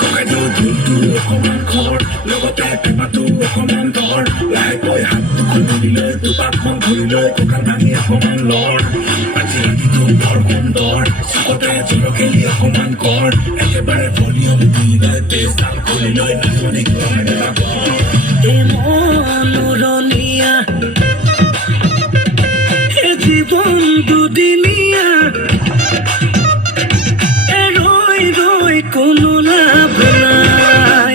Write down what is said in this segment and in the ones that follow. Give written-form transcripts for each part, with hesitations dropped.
ককাইদেউ ঢোলটো অকমান খৰ লগতে পেঁপাটো অকমান ধৰ লাহেকৈ হাত দুখন ধৰি লৈ দুপাকমান ধৰি লৈ কঁকাল ভাঙি অকমান লৰ আজি ৰাতিটো বৰ সুন্দৰ চুকতে জলকেলি অকমান কৰ একেবাৰে ভলিউম দি লৈ তেজ তাল কৰি লৈ নাচনি ঘূৰাই লাগৰ এই মনোৰণীয়া এই জীৱন দুদিনীয়া ৰৈ ৰৈ কোনো লাভ নাই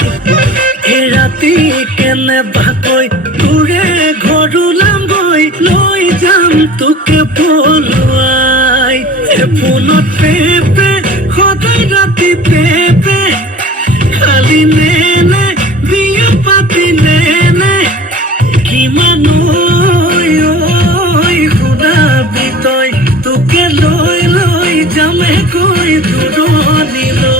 এই ৰাতি কেনেবাকৈ তোৰে ঘৰ ওলামগৈ লৈ যাম তোকে পলুৱাই ফোনত পেপে সদায় ৰাতি পেপে খালি নেনে বিয়া পাতি নেনে কিমান শুনাবি তই তোকে লৈ লৈ যামে গৈ দূৰণিলৈ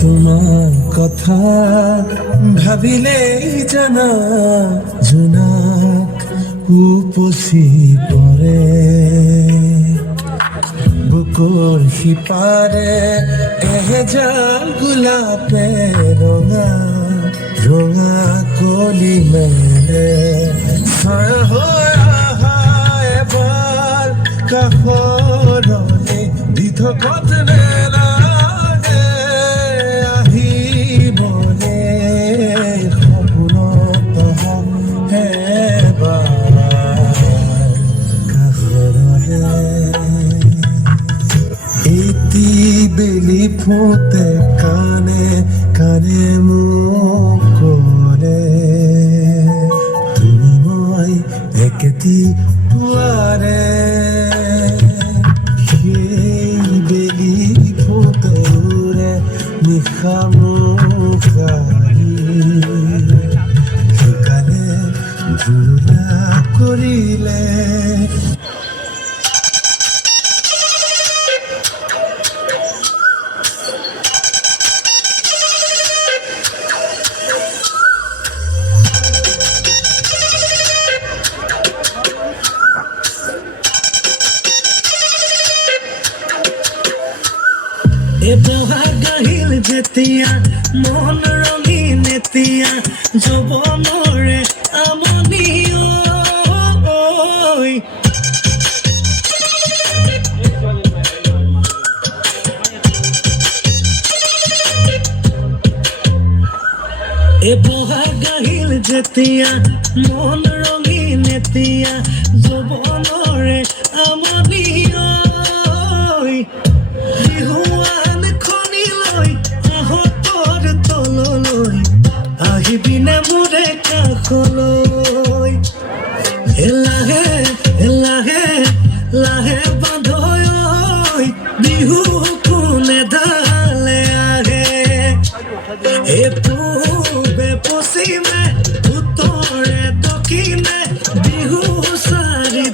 তোমাৰ কথা ভাবিলেই জানা জোনাক উপচি পৰে বুকুৰ সিপাৰে এহেজাৰ গোলাপে ৰঙা ৰঙা কলি মেলে ছায়া হৈ আহা এবাৰ কাষৰলে দি থকত নেলাগে আহিবলে সপোনত এবাৰ কাষৰলে এটি বেলি ফুটে কানে কানে মোক কৰে তুমি মই একেটি পুৱাৰে সেই বেলি ফুটে উৰে নিশা মুখাৰি সেইকাৰণে জোৰা কৰিলে বহাগ আহিল যেতিয়া মন ৰঙীন এতিয়া যৌৱনৰে আমনি বহাগ আহিল যেতিয়া মন ৰঙীন এতিয়া যৌৱনৰে আমনি বিহুৱান খনিলৈ আহতৰ তললৈ আহিবিনে মোৰে কাষলৈ লাহে লাহে লাহে বান্ধৈ বিহু কোনে ঢালে আহে পূবে পশ্চিমে উত্তৰে দক্ষিণে বিহু চাৰি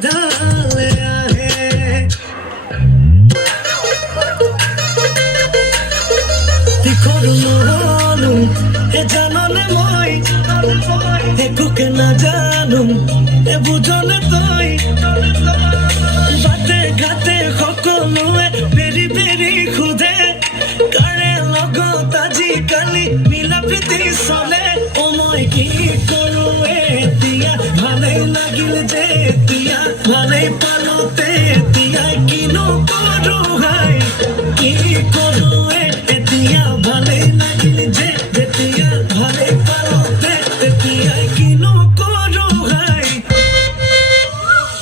ভালেই পালোতে এতিয়াই কিনো কৰো হাই কি কৰো এতিয়া ভালেই লাগিল যে যেতিয়া ভালেই পালোতে এতিয়াই কিনো কৰো হাই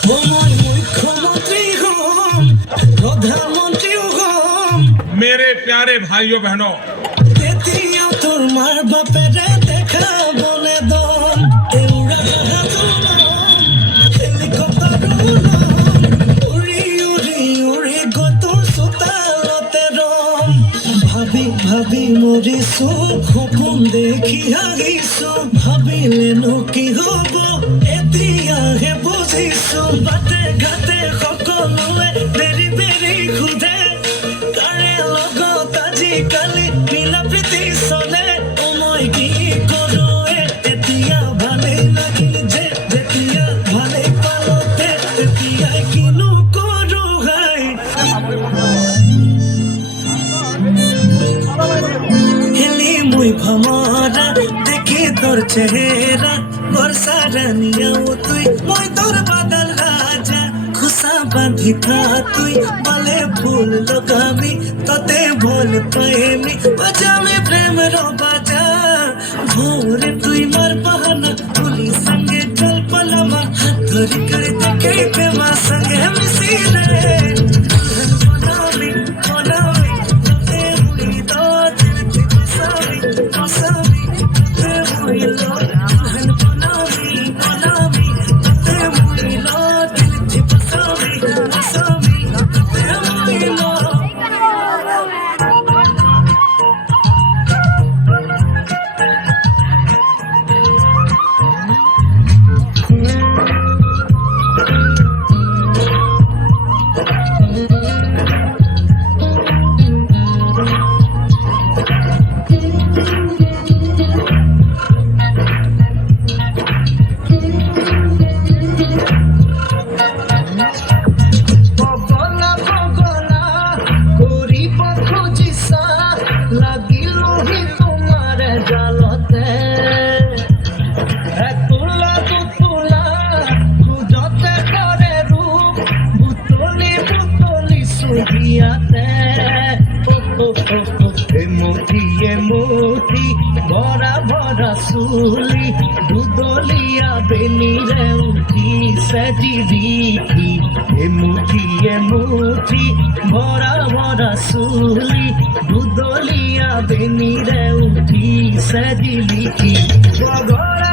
মই মুখ্যমন্ত্ৰী হম প্ৰধানমন্ত্ৰীও হম मेरे प्यारे भाइयों बहनों, তেতিয়া তোৰ মাৰ বাপেৰে দেখাবলে দম উৰা জাহাজো লম হেলিকপ্টাৰো লম উৰি উৰি উৰি গৈ তোৰ চোতালতে ৰম ভাবি ভাবি মৰিছো সপোন দেখি হাঁহিছো ভাবিলেনো কি হব এতিয়াহে বুজিছো বাটে ঘাটে সকলোৱে বেৰি বেৰি সোধে তাৰে লগত আজিকালি মিলা প্ৰীতি চলে মই কি কৰো এতিয়া ভালেই লাগিল যে যেতিয়া ভালেই পালোতে এতিয়াই কিনো কৰো হাই হেলি মই ভমৰা দেখি তোর চেহারা বর্ষা রানিয়াও তুই মই তোর বাদল রাজা খুশা বাঁধিতা তুই বলে ফুল লগাবি তোতে ভুল পাইনি বাজাবে প্রেম রো বাজা ভোরে তুই মার বাহানা তুলি সঙ্গে চল পলামা হাত ধরি করে দেখে প্রেমা সঙ্গে মিশিলে এমুঠি ভরা ভরা সুলি দুদলিয়া বেনিরে উঠি সজিবিকি এমুঠি ভরা ভরা সুলি দুদলিয়া বেনিরে উঠি সজিবিকি বগরা